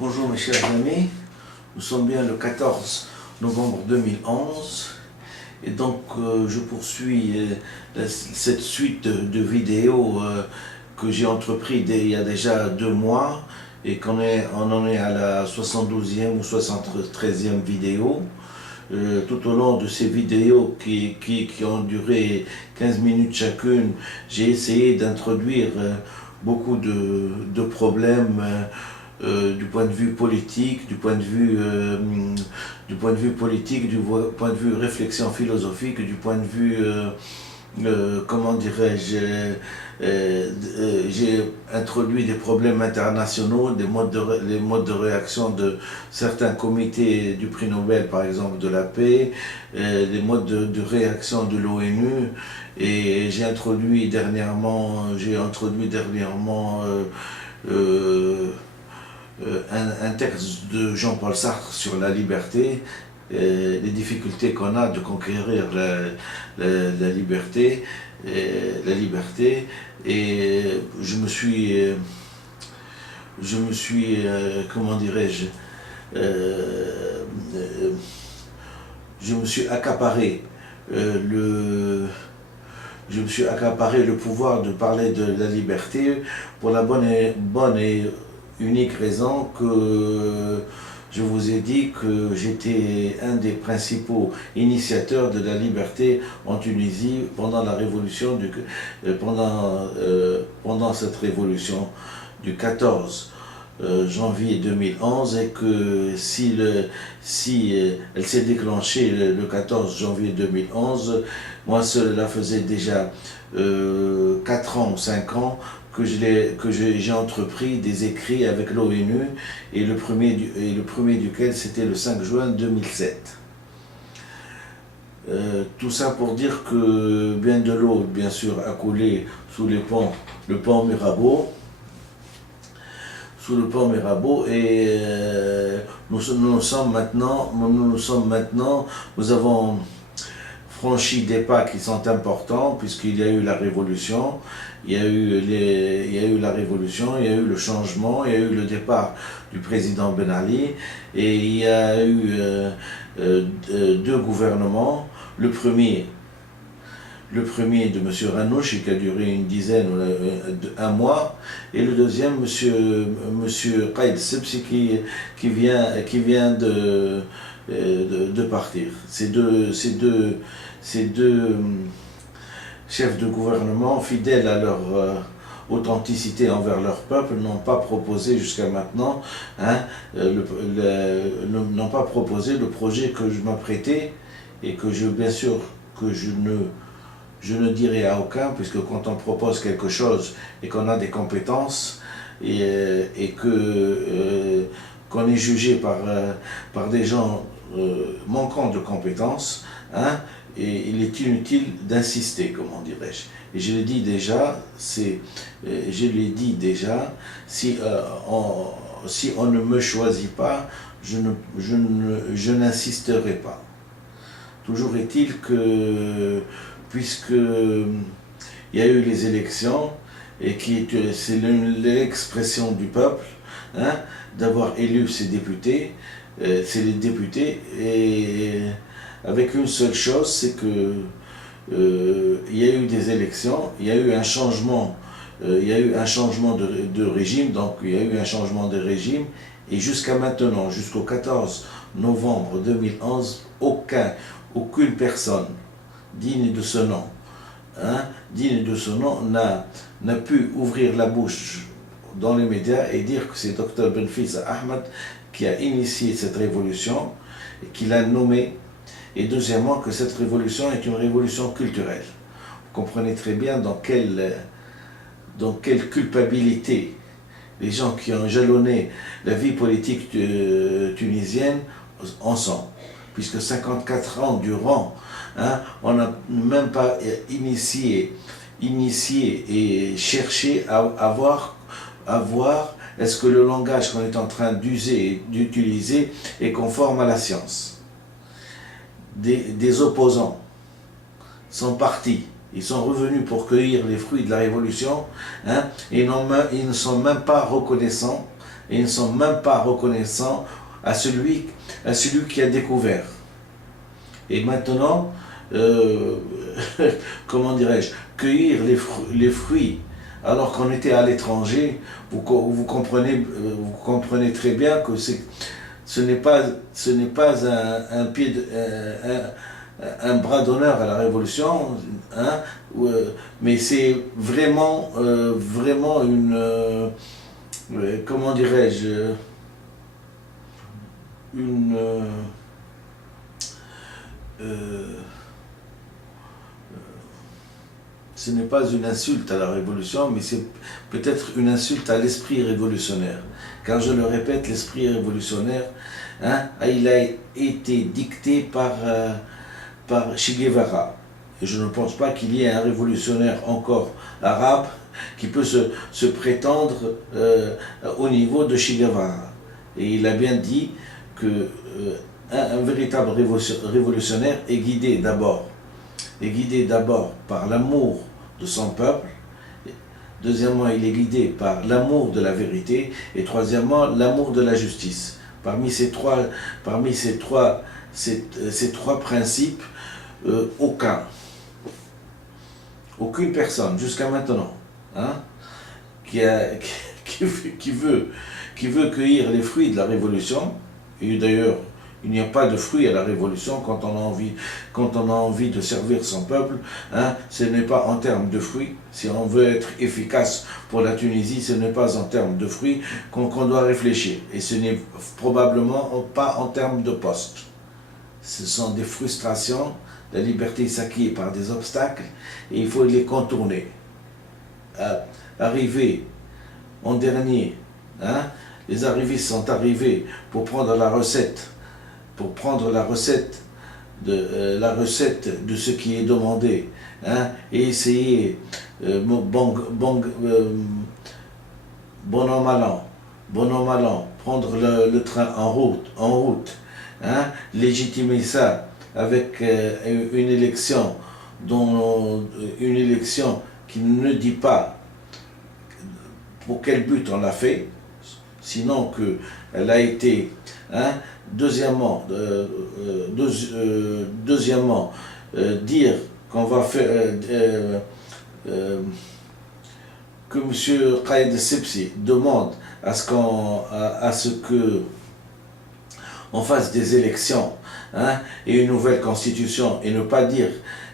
Bonjour mes chers amis, nous sommes bien le 14 novembre 2011 et donc je poursuis cette suite de vidéos que j'ai entrepris il y a déjà 2 mois et on en est à la 72e ou 73e vidéo. Tout au long de ces vidéos qui ont duré 15 minutes chacune, j'ai essayé d'introduire beaucoup de problèmes du point de vue politique, du point de vue politique, du point de vue réflexion philosophique, du point de vue comment dirais-je, j'ai introduit des problèmes internationaux, les modes de réaction de certains comités du prix Nobel, par exemple de la paix, les modes de réaction de l'ONU, et j'ai introduit dernièrement un texte de Jean-Paul Sartre sur la liberté, les difficultés qu'on a de conquérir la liberté, et comment dirais-je, je me suis accaparé le pouvoir de parler de la liberté pour la bonne et unique raison que je vous ai dit que j'étais un des principaux initiateurs de la liberté en Tunisie pendant la révolution pendant cette révolution du 14 janvier 2011, et que si elle s'est déclenchée le 14 janvier 2011, moi cela faisait déjà 4 ans ou 5 ans que j'ai entrepris des écrits avec l'ONU, et le premier duquel c'était le 5 juin 2007. Tout ça pour dire que bien de l'eau, bien sûr, a coulé sous le pont Mirabeau, et nous avons franchi des pas qui sont importants, puisqu'il y a eu la révolution, il y a eu le changement, il y a eu le départ du président Ben Ali, et il y a eu 2 gouvernements. Le premier de M. Ranouchi, qui a duré une dizaine, un mois, et le deuxième, M. Qaïd Sebsi, qui vient de partir. Ces deux chefs de gouvernement, fidèles à leur authenticité envers leur peuple, n'ont pas proposé jusqu'à maintenant, n'ont pas proposé le projet que je m'apprêtais, et que bien sûr, que je ne dirai à aucun, puisque quand on propose quelque chose et qu'on a des compétences, et qu'on est jugé par des gens manquant de compétences, et il est inutile d'insister, comment dirais-je. Et je l'ai dit déjà, si on ne me choisit pas, je n'insisterai pas. Toujours est-il que, puisque il y a eu les élections, et c'est l'expression du peuple, d'avoir élu ses députés, c'est les députés, et avec une seule chose, c'est que il y a eu des élections, il y a eu un changement, de régime, donc il y a eu un changement de régime, et jusqu'à maintenant, jusqu'au 14 novembre 2011, aucune personne digne de ce nom, n'a pu ouvrir la bouche dans les médias et dire que c'est Dr Benfisa Ahmed qui a initié cette révolution et qui l'a nommée, et deuxièmement que cette révolution est une révolution culturelle. Vous comprenez très bien dans quelle culpabilité les gens qui ont jalonné la vie politique tunisienne en sont, puisque 54 ans durant, on n'a même pas initié et cherché à voir est-ce que le langage qu'on est en train d'utiliser est conforme à la science. Des opposants sont partis, ils sont revenus pour cueillir les fruits de la révolution, et ils ne sont même pas reconnaissants et ils ne sont même pas reconnaissants à celui qui a découvert. Et maintenant, comment dirais-je, cueillir les fruits alors qu'on était à l'étranger, vous comprenez très bien que ce n'est pas un bras d'honneur à la Révolution, hein, mais c'est vraiment, vraiment comment dirais-je, une... ce n'est pas une insulte à la Révolution, mais c'est peut-être une insulte à l'esprit révolutionnaire. Car je le répète, l'esprit révolutionnaire, hein, il a été dicté par Che Guevara. Et je ne pense pas qu'il y ait un révolutionnaire encore arabe qui peut se prétendre au niveau de Che Guevara. Et il a bien dit que un véritable révolutionnaire est guidé d'abord par l'amour de son peuple. Deuxièmement, il est guidé par l'amour de la vérité. Et troisièmement, l'amour de la justice. Parmi ces trois principes, aucune personne jusqu'à maintenant, hein, qui veut cueillir les fruits de la Révolution, et d'ailleurs, il n'y a pas de fruits à la Révolution quand on a envie de servir son peuple, hein, ce n'est pas en termes de fruits. Si on veut être efficace pour la Tunisie, ce n'est pas en termes de fruits qu'on doit réfléchir. Et ce n'est probablement pas en termes de postes. Ce sont des frustrations, la liberté s'acquiert par des obstacles et il faut les contourner. Arriver en dernier, hein, les arrivistes sont arrivés pour prendre la recette de ce qui est demandé, hein, et essayer, bon an mal an, prendre le train en route, hein, légitimer ça avec une élection qui ne dit pas pour quel but on l'a fait, sinon qu'elle a été, hein. Deuxièmement, dire qu'on va faire que M. Khaïd Essebsi demande à ce que on fasse des élections, hein, et une nouvelle constitution, et ne pas dire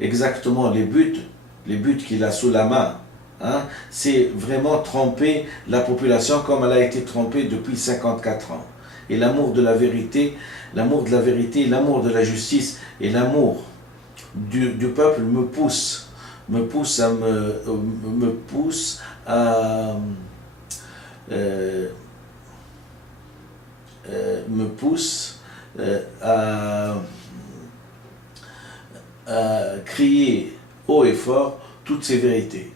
exactement les buts qu'il a sous la main, hein, c'est vraiment tromper la population comme elle a été trompée depuis 54 ans. Et l'amour de la vérité, l'amour de la justice et l'amour du peuple me pousse à crier haut et fort toutes ces vérités.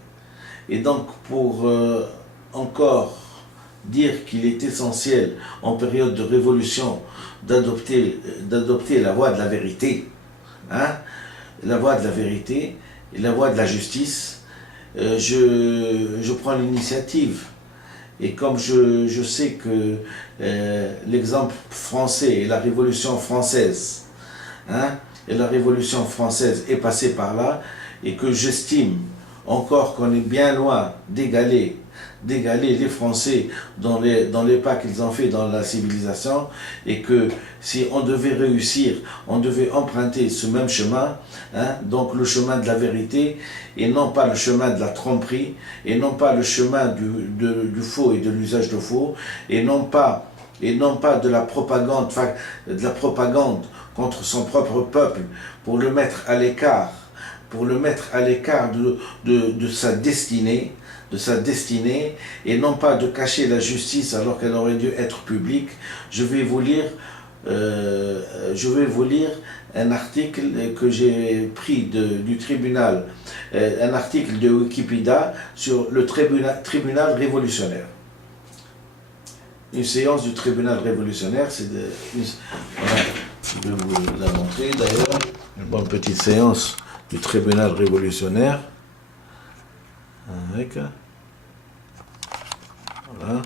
Et donc pour encore dire qu'il est essentiel en période de révolution d'adopter la voie de la vérité, hein, la voie de la vérité et la voie de la justice, je prends l'initiative. Et comme je sais que l'exemple français et la Révolution française, hein, est passée par là, et que j'estime encore qu'on est bien loin d'égaler les Français dans les pas qu'ils ont fait dans la civilisation, et que si on devait réussir, on devait emprunter ce même chemin, hein, donc le chemin de la vérité, et non pas le chemin de la tromperie, et non pas le chemin du faux et de l'usage de faux, et non pas de la propagande contre son propre peuple, pour le mettre à l'écart, de sa destinée, et non pas de cacher la justice alors qu'elle aurait dû être publique. Je vais vous lire un article que j'ai pris du tribunal, un article de Wikipédia sur le tribunal révolutionnaire. Une séance du tribunal révolutionnaire, voilà, je vais vous la montrer d'ailleurs, une bonne petite séance du tribunal révolutionnaire. Avec, voilà.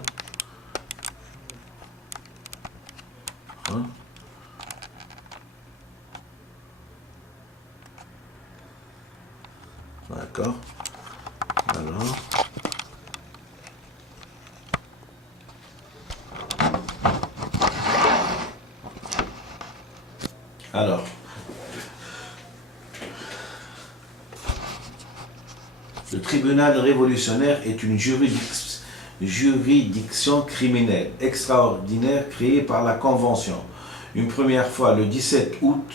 Hein? D'accord. Alors, le tribunal révolutionnaire est une juridiction criminelle extraordinaire créée par la Convention, une première fois le 17 août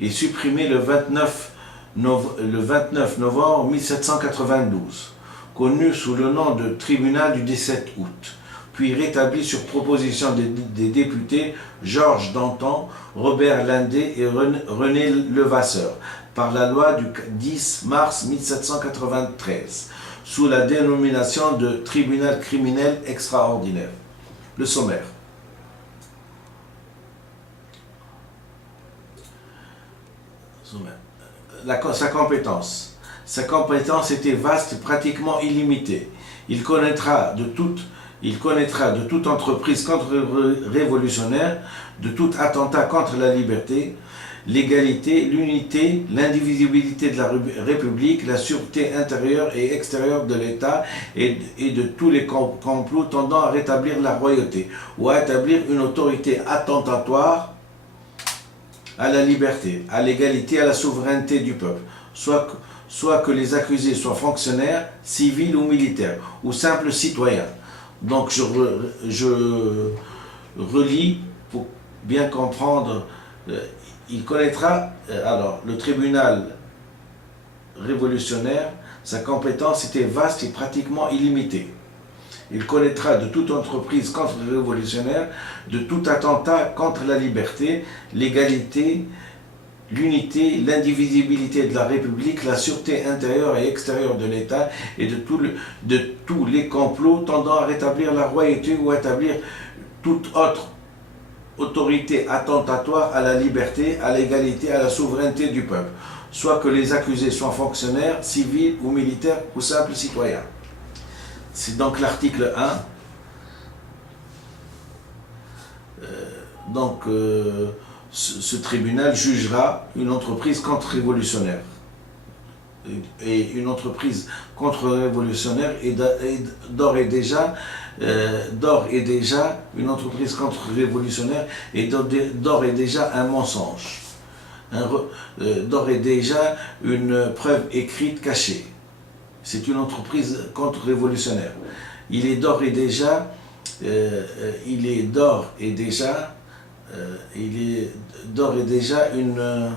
et supprimée le 29 novembre 1792, connu sous le nom de tribunal du 17 août, puis rétabli sur proposition des députés Georges Danton, Robert Lindé et René Levasseur, par la loi du 10 mars 1793, sous la dénomination de tribunal criminel extraordinaire. Le sommaire. Sa compétence. Sa compétence était vaste et pratiquement illimitée. Il connaîtra de toute entreprise contre-révolutionnaire, de tout attentat contre la liberté, l'égalité, l'unité, l'indivisibilité de la République, la sûreté intérieure et extérieure de l'État et de tous les complots tendant à rétablir la royauté ou à établir une autorité attentatoire à la liberté, à l'égalité, à la souveraineté du peuple, soit que les accusés soient fonctionnaires, civils ou militaires, ou simples citoyens. Donc je relis pour bien comprendre. Il connaîtra, alors, le tribunal révolutionnaire, sa compétence était vaste et pratiquement illimitée. Il connaîtra de toute entreprise contre-révolutionnaire, de tout attentat contre la liberté, l'égalité, l'unité, l'indivisibilité de la République, la sûreté intérieure et extérieure de l'État et de tous les complots tendant à rétablir la royauté ou à établir toute autre autorité attentatoire à la liberté, à l'égalité, à la souveraineté du peuple, soit que les accusés soient fonctionnaires, civils ou militaires ou simples citoyens. C'est donc l'article 1. Ce tribunal jugera une entreprise contre-révolutionnaire. Et une entreprise contre-révolutionnaire est d'ores et déjà une entreprise contre-révolutionnaire est d'ores et déjà un mensonge, d'ores et déjà une preuve écrite cachée. C'est une entreprise contre-révolutionnaire. Il est d'ores et déjà une